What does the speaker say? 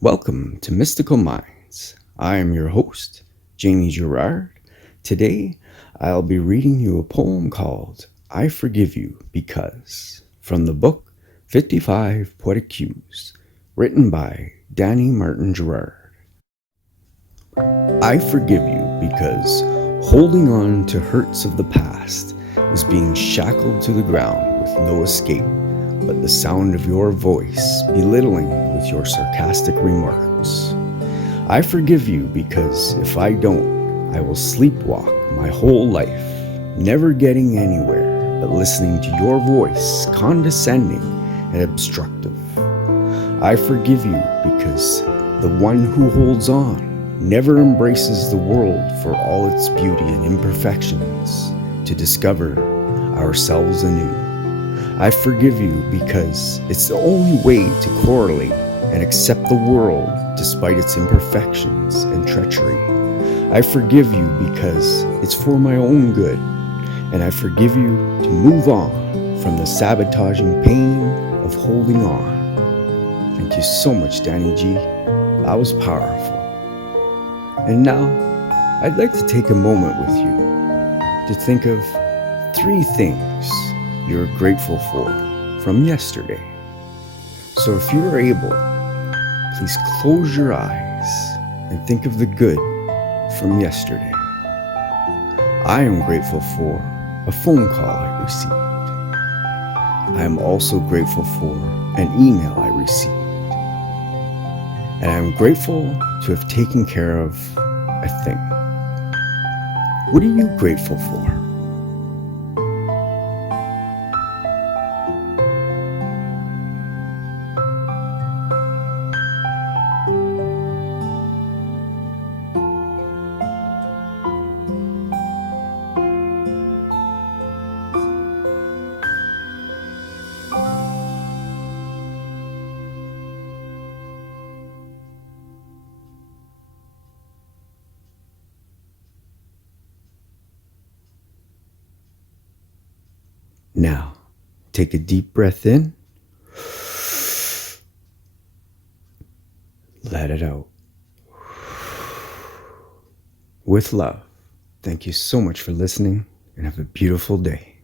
Welcome to Mystical Minds. I am your host, Jamie Gerard. Today, I'll be reading you a poem called I Forgive You Because from the book 55 Poetic Cues, written by Danny Martin Gerard. I forgive you because holding on to hurts of the past is being shackled to the ground with no escape but the sound of your voice belittling with your sarcastic remarks. I forgive you because if I don't, I will sleepwalk my whole life, never getting anywhere but listening to your voice condescending and obstructive. I forgive you because the one who holds on never embraces the world for all its beauty and imperfections to discover ourselves anew. I forgive you because it's the only way to correlate and accept the world despite its imperfections and treachery. I forgive you because it's for my own good, and I forgive you to move on from the sabotaging pain of holding on. Thank you so much, Danny G. That was powerful. And now, I'd like to take a moment with you to think of 3 things you're grateful for from yesterday. So if you're able, please close your eyes and think of the good from yesterday. I am grateful for a phone call I received. I am also grateful for an email I received. And I'm grateful to have taken care of a thing. What are you grateful for? Now, take a deep breath in. Let it out. With love. Thank you so much for listening and have a beautiful day.